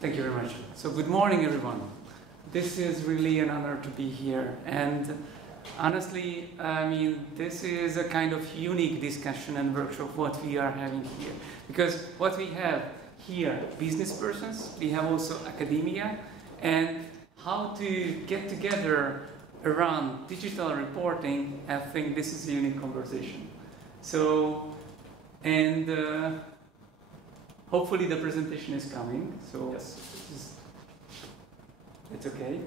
Thank you very much. So good morning, everyone. This is really an honor to be here. And honestly, I mean, this is a kind of unique discussion and workshop what we are having here. Because what we have here, business persons, we have also academia, and how to get together around digital reporting, I think this is a unique conversation. So, and hopefully the presentation is coming. So yes, it's okay.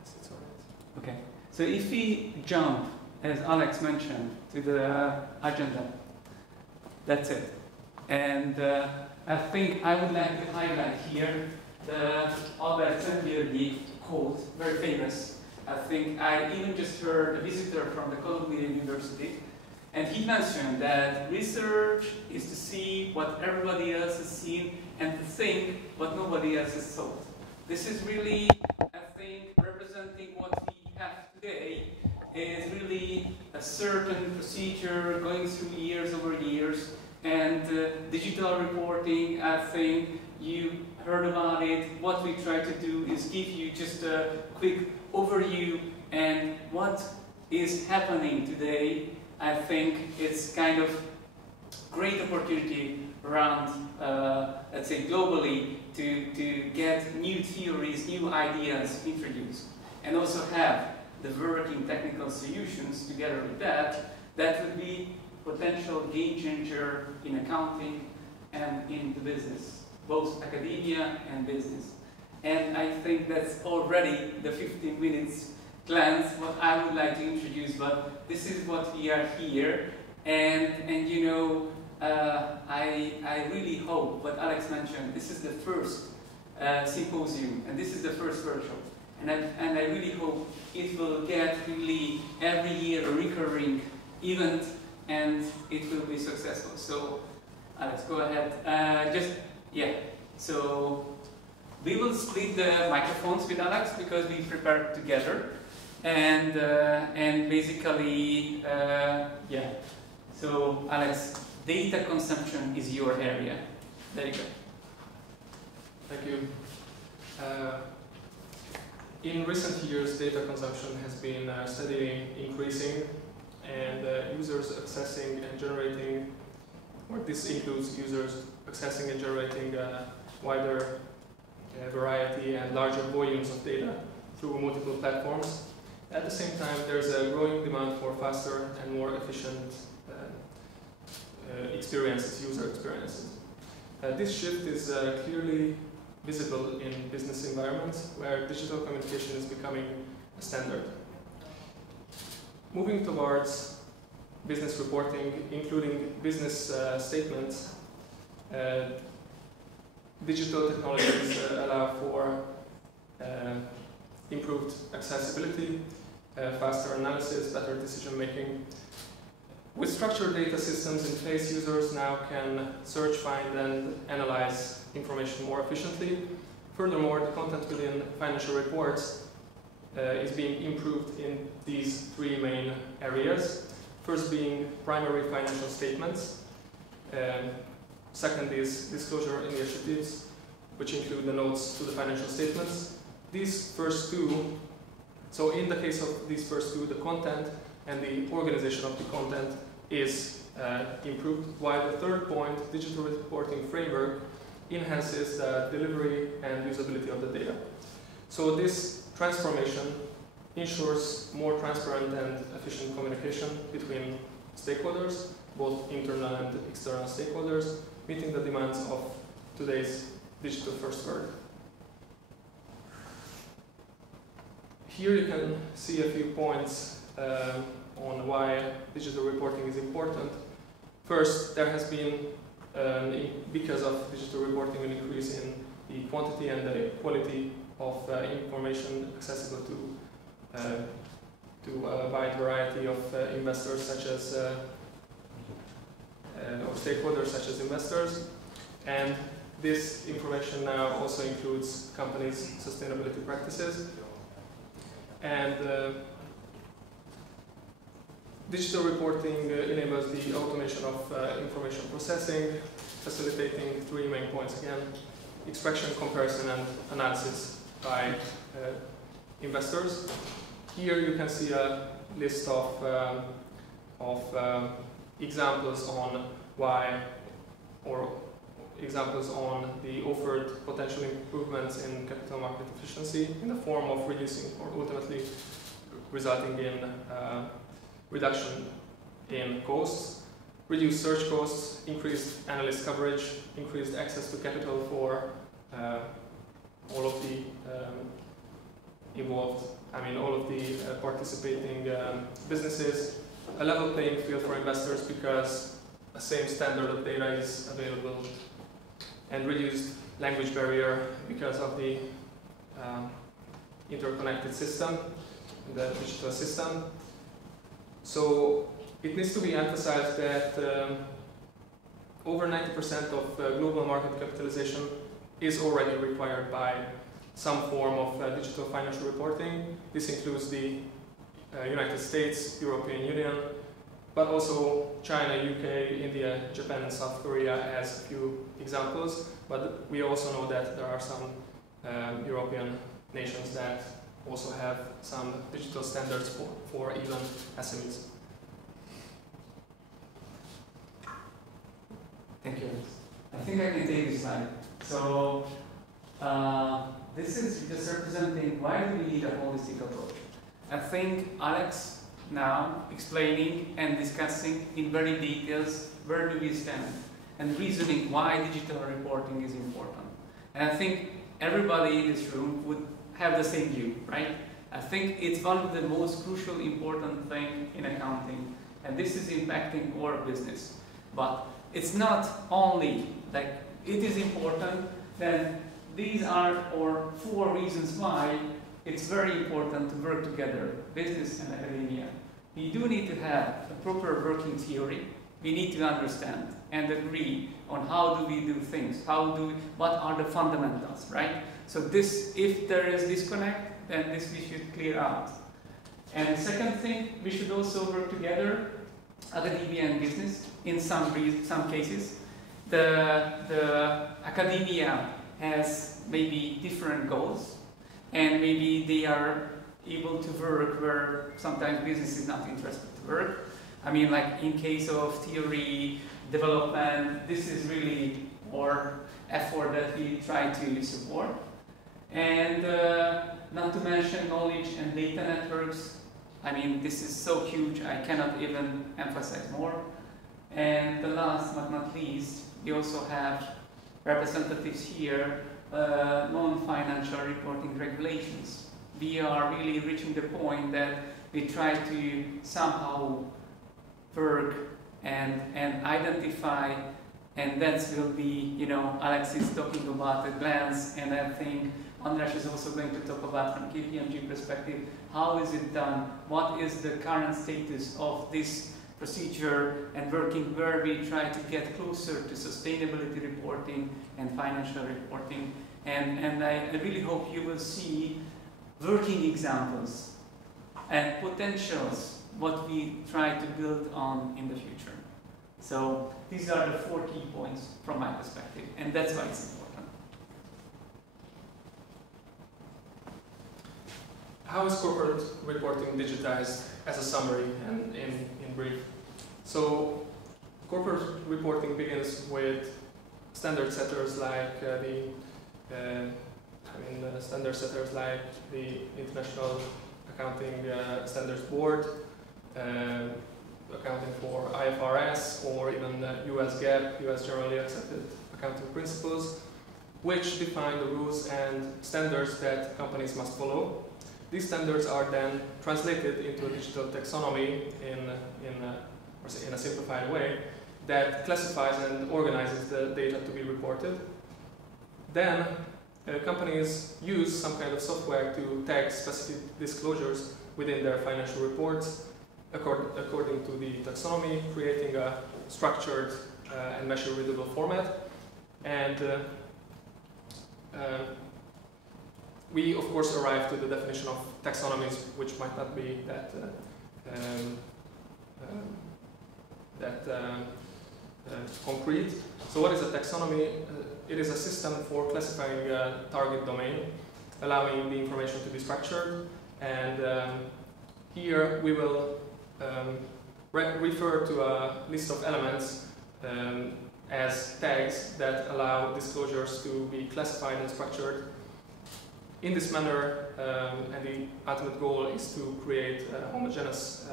Yes, it's all right. Okay. So if we jump, as Alex mentioned, to the agenda, that's it. And I think I would like to highlight here the Albert quote, very famous. I think I even just heard a visitor from the Columbia University, and he mentioned that research is to see what everybody else has seen and to think what nobody else has thought. This is really, I think, representing what we have today is really a certain procedure going through years over years, and digital reporting, I think you heard about it. What we try to do is give you just a quick overview and what is happening today. I think it's kind of great opportunity around, let's say globally, to get new theories, new ideas introduced, and also have the working technical solutions together with that. That would be potential game changer in accounting and in the business, both academia and business. And I think that's already the 15 minutes glance what I would like to introduce, but this is what we are here. And you know, I really hope what Alex mentioned, this is the first symposium and this is the first workshop. And I really hope it will get really every year a recurring event and it will be successful. So Alex, go ahead. So we will split the microphones with Alex because we prepared together. And basically, So Alex, data consumption is your area. There you go. Thank you. In recent years, data consumption has been steadily increasing, and users accessing and generating, or this includes users accessing and generating wider variety and larger volumes of data through multiple platforms. At the same time, there's a growing demand for faster and more efficient experiences, user experiences. This shift is clearly visible in business environments where digital communication is becoming a standard. Moving towards business reporting, including business statements, digital technologies allow for improved accessibility, faster analysis, better decision making. With structured data systems in place, users now can search, find, and analyze information more efficiently. Furthermore, the content within financial reports is being improved in these three main areas. First being primary financial statements. Second is disclosure initiatives, which include the notes to the financial statements. These first two, so in the case of these first two, the content and the organization of the content is improved, while the third point, digital reporting framework, enhances the delivery and usability of the data. So this transformation ensures more transparent and efficient communication between stakeholders, both internal and external stakeholders, meeting the demands of today's digital first world. Here you can see a few points on why digital reporting is important. First, there has been, because of digital reporting, an increase in the quantity and the quality of information accessible to a wide variety of investors, such as or stakeholders such as investors. And this information now also includes companies' sustainability practices. And digital reporting enables the automation of information processing, facilitating three main points again: extraction, comparison, and analysis by investors. Here you can see a list of examples on why, or examples on the offered potential improvements in capital market efficiency in the form of reducing or ultimately resulting in reduction in costs, reduced search costs, increased analyst coverage, increased access to capital for all of the involved, all of the participating businesses, a level playing field for investors because a same standard of data is available, and reduced language barrier because of the interconnected system, the digital system. So it needs to be emphasized that over 90% of global market capitalization is already required by some form of digital financial reporting. This includes the United States, European Union, but also China, UK, India, Japan, and South Korea as a few examples. But we also know that there are some European nations that also have some digital standards for even SMEs. Thank you. I think I can take this slide. So this is just representing why do we need a holistic approach. I think Alex now explaining and discussing in very details where do we stand and reasoning why digital reporting is important. And I think everybody in this room would have the same view, right? I think it's one of the most crucial, important things in accounting, and this is impacting our business. But it's not only like it is important, then these are our 4 reasons why it's very important to work together, business and academia. We do need to have a proper working theory. We need to understand and agree on how do we do things, what are the fundamentals, right? So this, if there is disconnect, then this we should clear out. And the second thing, we should also work together, academia and business, in some cases. The academia has maybe different goals, and maybe they are able to work where sometimes business is not interested to work. I mean, like in case of theory development, this is really our effort that we try to support. And not to mention knowledge and data networks. I mean, this is so huge, I cannot even emphasize more. And the last but not least, we also have representatives here, non-financial reporting regulations. We are really reaching the point that we try to somehow work and identify, and that will be, Alex is talking about a glance, and I think András is also going to talk about from KPMG perspective, how is it done, what is the current status of this procedure, and working where we try to get closer to sustainability reporting and financial reporting. And I really hope you will see working examples and potentials what we try to build on in the future. So these are the 4 key points from my perspective, and that's why it's important. How is corporate reporting digitized as a summary and in brief? So corporate reporting begins with standard setters like the International Accounting Standards Board, accounting for IFRS, or even US GAAP, US Generally Accepted Accounting Principles, which define the rules and standards that companies must follow. These standards are then translated into a digital taxonomy in a simplified way that classifies and organizes the data to be reported. Then companies use some kind of software to tag specific disclosures within their financial reports according to the taxonomy, creating a structured and measure-readable format. And we, of course, arrive to the definition of taxonomies, which might not be that concrete. So what is a taxonomy? it is a system for classifying a target domain, allowing the information to be structured. And here we will refer to a list of elements as tags that allow disclosures to be classified and structured. In this manner, and the ultimate goal is to create homogeneous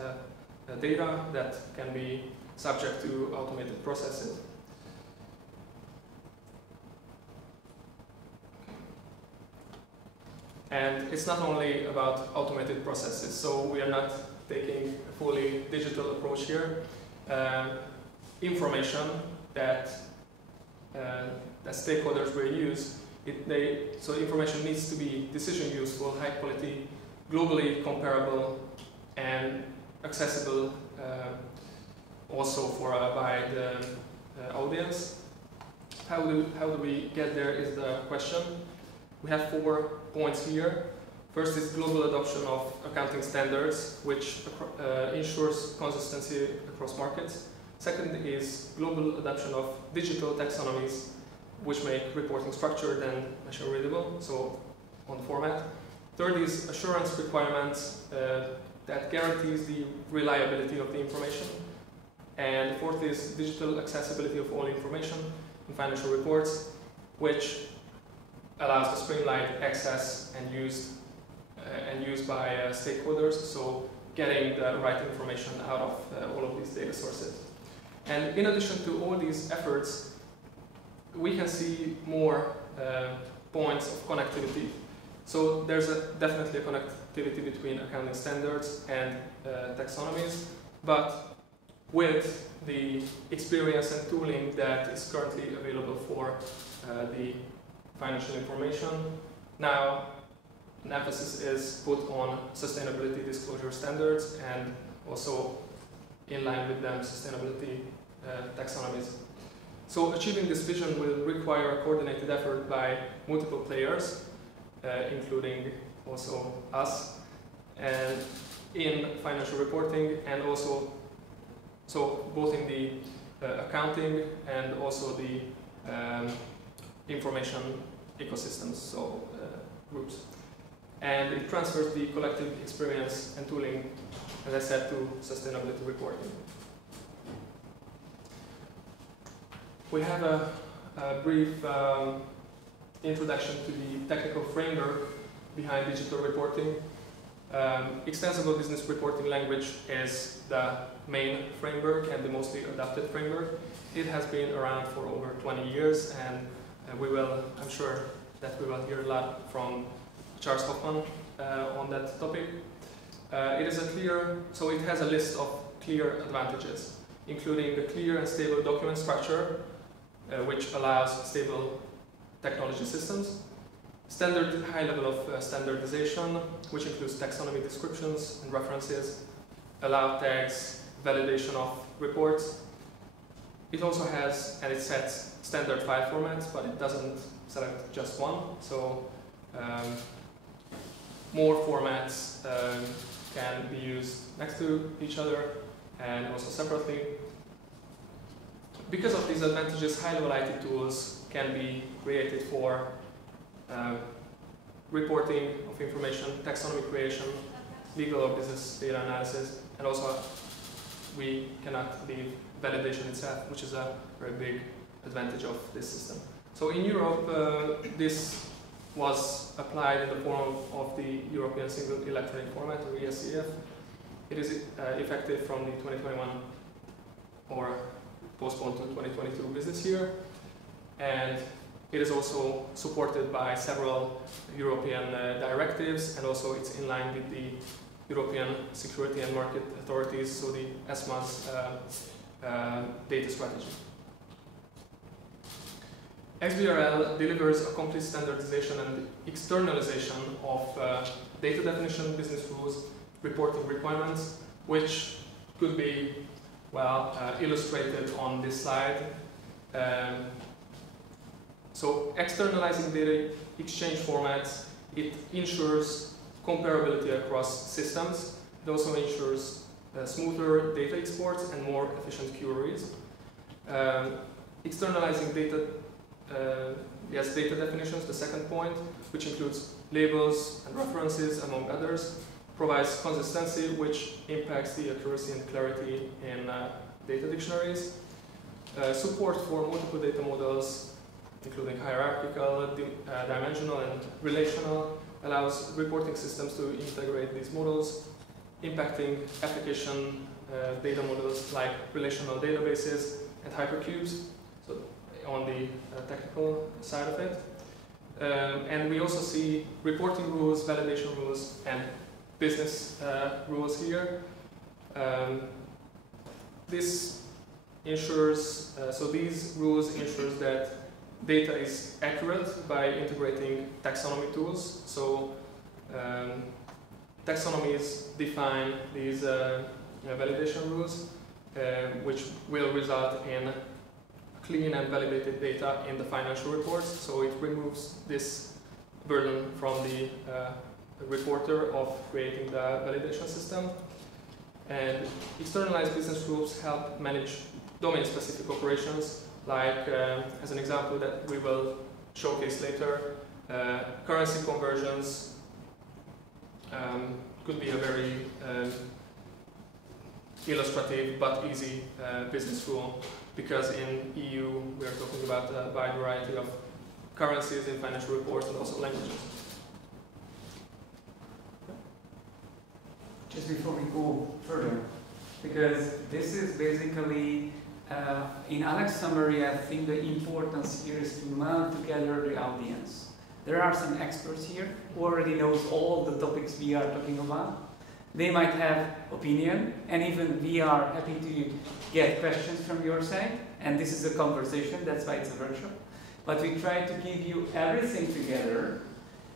data that can be subject to automated processes. And it's not only about automated processes, so we are not taking a fully digital approach here. Information that stakeholders will use, so information needs to be decision useful, high quality, globally comparable, and accessible also for a wide audience. How do we get there is the question. We have 4 points here. First is global adoption of accounting standards, which ensures consistency across markets. Second is global adoption of digital taxonomies, which make reporting structured and machine readable, so on format. Third is assurance requirements that guarantees the reliability of the information. And fourth is digital accessibility of all information in financial reports, which allows the streamlined access and use by stakeholders, so getting the right information out of all of these data sources. And in addition to all these efforts, we can see more points of connectivity. So there's definitely a connectivity between accounting standards and taxonomies, but with the experience and tooling that is currently available for the financial information, now an emphasis is put on sustainability disclosure standards and also in line with them sustainability taxonomies. So achieving this vision will require a coordinated effort by multiple players, including also us, and in financial reporting, and also so both in the accounting and also the information ecosystems, so groups. And it transfers the collective experience and tooling, as I said, to sustainability reporting. We have a brief introduction to the technical framework behind digital reporting. Extensible business reporting language is the main framework and the mostly adapted framework. It has been around for over 20 years, and I'm sure that we will hear a lot from Charles Hoffman on that topic. It has a list of clear advantages, including the clear and stable document structure, which allows stable technology systems, high level of standardization, which includes taxonomy descriptions and references, allow tags, validation of reports. It also has, and it sets standard file formats, but it doesn't select just one. So more formats can be used next to each other and also separately. Because of these advantages, high-level IT tools can be created for reporting of information, taxonomy creation, legal or business data analysis, and also we cannot leave validation itself, which is a very big advantage of this system. So in Europe, this was applied in the form of the European Single Electronic Format, or ESEF. It is effective from the 2021 or postponed to 2022 business year, and it is also supported by several European directives, and also it's in line with the European Security and Market Authorities, so the ESMA's data strategy. XBRL delivers a complete standardization and externalization of data definition, business rules, reporting requirements, which could be illustrated on this slide. So externalizing data exchange formats, it ensures comparability across systems. It also ensures smoother data exports and more efficient queries. Externalizing data yes, data definitions, the second point, which includes labels and references, among others, provides consistency, which impacts the accuracy and clarity in data dictionaries. Support for multiple data models, including hierarchical, dimensional, and relational, allows reporting systems to integrate these models, impacting application data models like relational databases and hypercubes, so on the technical side of it. And we also see reporting rules, validation rules, and business rules here. This ensures, so these rules ensures that data is accurate by integrating taxonomy tools. So taxonomies define these validation rules, which will result in clean and validated data in the financial reports. So it removes this burden from the reporter of creating the validation system. And externalized business rules help manage domain-specific operations, like, as an example that we will showcase later, currency conversions could be a very illustrative but easy business rule, because in EU we are talking about a wide variety of currencies in financial reports and also languages. Just before we go further, because this is basically, in Alex's summary, I think the importance here is to meld together the audience. There are some experts here who already knows all the topics we are talking about. They might have opinion, and even we are happy to get questions from your side, and this is a conversation, that's why it's a workshop. But we try to give you everything together,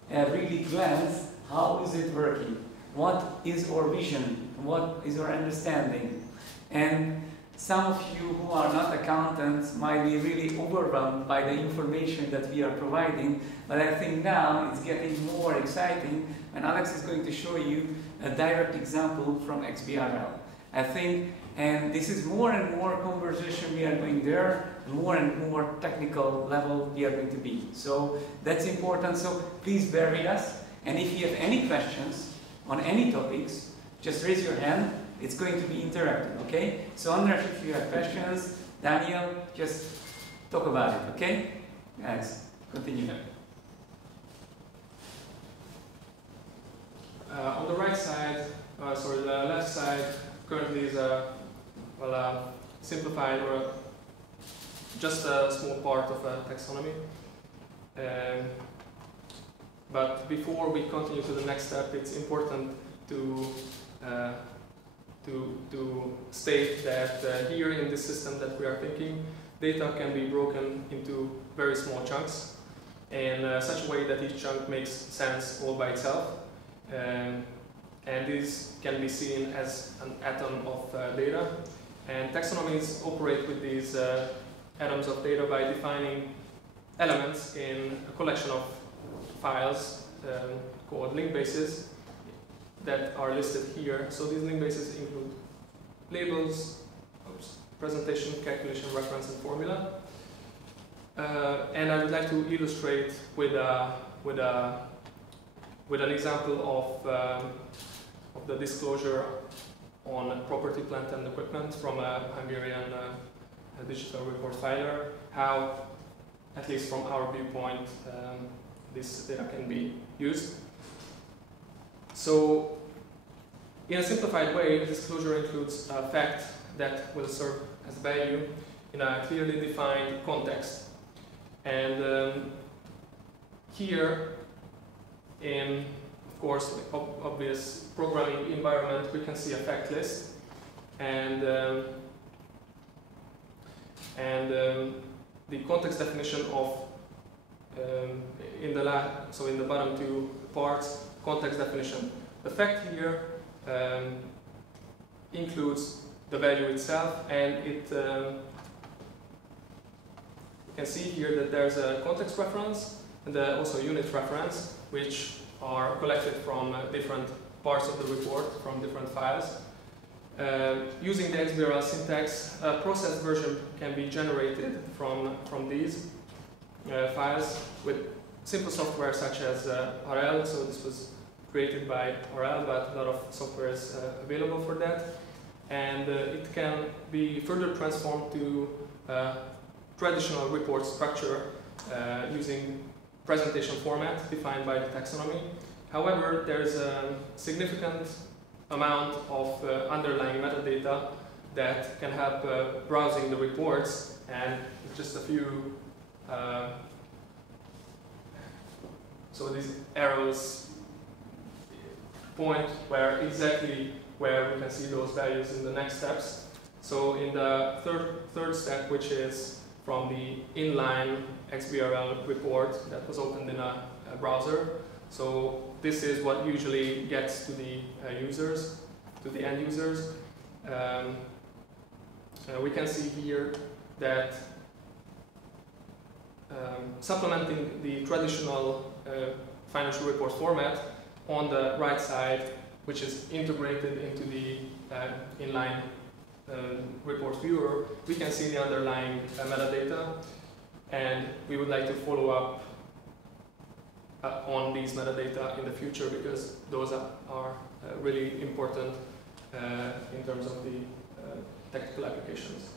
really glance, how is it working? What is our vision? What is our understanding? And some of you who are not accountants might be really overwhelmed by the information that we are providing, but I think now it's getting more exciting, and Alex is going to show you a direct example from XBRL. I think, and this is more and more conversation we are going there, more and more technical level we are going to be. So that's important, so please bear with us, and if you have any questions on any topics, just raise your hand. It's going to be interactive, okay? So András, if you have questions, Daniel, just talk about it, okay? Guys, continue. On the right side, sorry, the left side currently is a simplified or just a small part of a taxonomy. But before we continue to the next step, it's important to state that here in this system that we are thinking, data can be broken into very small chunks in such a way that each chunk makes sense all by itself. And this can be seen as an atom of data. And taxonomies operate with these atoms of data by defining elements in a collection of files called link bases that are listed here. So these link bases include labels, presentation, calculation, reference, and formula. And I would like to illustrate with an example of the disclosure on property, plant, and equipment from a Hungarian digital report filer, how, at least from our viewpoint, this data can be used. So, in a simplified way, disclosure includes a fact that will serve as value in a clearly defined context. And here, in, of course, obvious programming environment, we can see a fact list, and the context definition of in the bottom two parts, context definition. The fact here includes the value itself, and it you can see here that there's a context reference and also unit reference, which are collected from different parts of the report, from different files. Using the XBRL syntax, a processed version can be generated from these, files with simple software such as RL. So this was created by RL, but a lot of software is available for that. And it can be further transformed to traditional report structure using presentation format defined by the taxonomy. However, there's a significant amount of underlying metadata that can help browsing the reports, and just a few so these arrows point exactly where we can see those values in the next steps. So in the third step, which is from the inline XBRL report that was opened in a browser. So this is what usually gets to the users, to the end users. We can see here that supplementing the traditional financial report format on the right side, which is integrated into the inline report viewer, we can see the underlying metadata, and we would like to follow up on these metadata in the future, because those are really important in terms of the technical applications.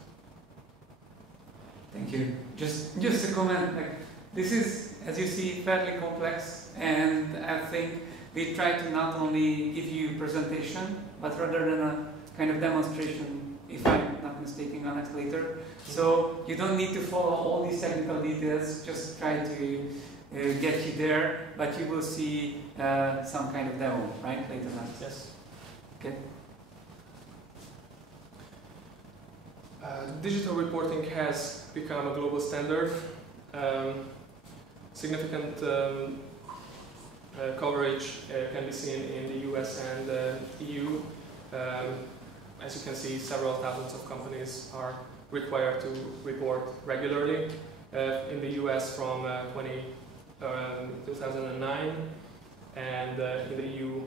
Thank you. Just a comment, like, this is, as you see, fairly complex, and I think we try to not only give you presentation, but rather than a kind of demonstration, if I'm not mistaken, Alex, later. So you don't need to follow all these technical details, just try to get you there, but you will see some kind of demo, right, later on. Yes. Okay. Digital reporting has become a global standard. Significant coverage can be seen in the US and EU. As you can see, several thousands of companies are required to report regularly. In the US from 2009, and in the EU,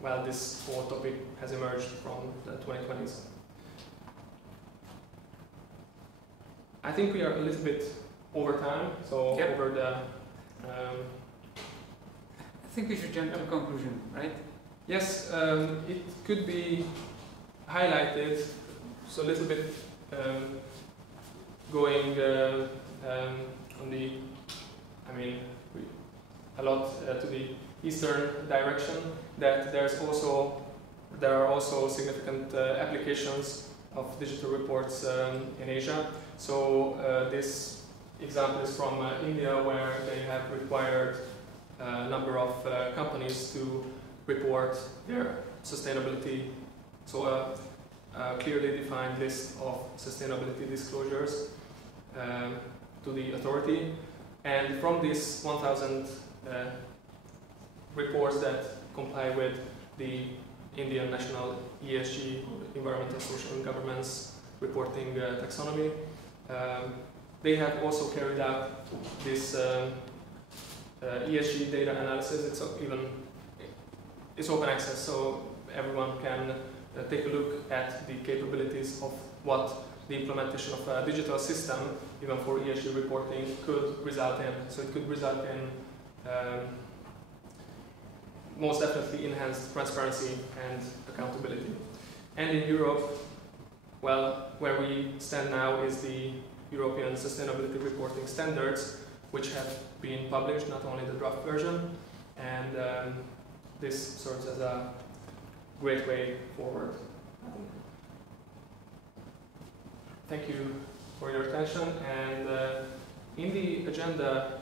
well, this whole topic has emerged from the 2020s. I think we are a little bit over time, so yep. over the... I think we should jump to a conclusion, right? Yes, it could be highlighted, so a little bit going on the, I mean, a lot to the eastern direction, that there are also significant applications of digital reports in Asia. So this example is from India, where they have required a number of companies to report their sustainability, so a clearly defined list of sustainability disclosures to the authority. And from this 1,000 reports that comply with the Indian National ESG, Environmental, Social and Governance Reporting Taxonomy, they have also carried out this ESG data analysis. It's open access, so everyone can take a look at the capabilities of what the implementation of a digital system, even for ESG reporting, could result in. So it could result in most definitely enhanced transparency and accountability. And in Europe, well, where we stand now is the European Sustainability Reporting Standards, which have been published, not only the draft version, and this serves as a great way forward. Thank you for your attention, and in the agenda,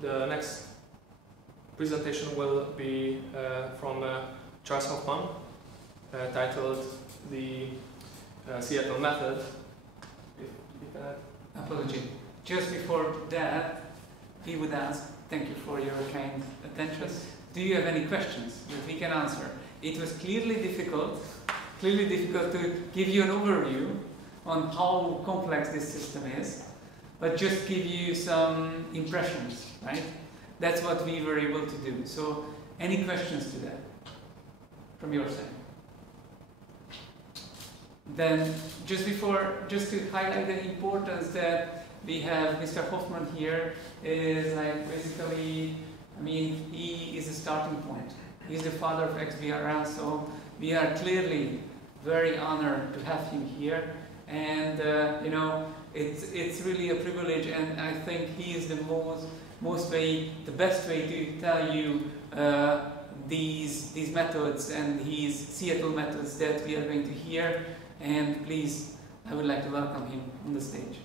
the next presentation will be from Charles Hoffman, titled The Seattle Method. Apology. Just before that, we would ask, thank you for your kind attention. Do you have any questions that we can answer? It was clearly difficult to give you an overview on how complex this system is, but just give you some impressions, right? That's what we were able to do. So, any questions to that from your side? then just to highlight the importance that we have Mr. Hoffman here is like basically, I mean, he is a starting point. He's the father of XBRL, so we are clearly very honored to have him here. And you know, it's really a privilege, and I think he is the best way to tell you these methods and these Seattle methods that we are going to hear. And please, I would like to welcome him on the stage.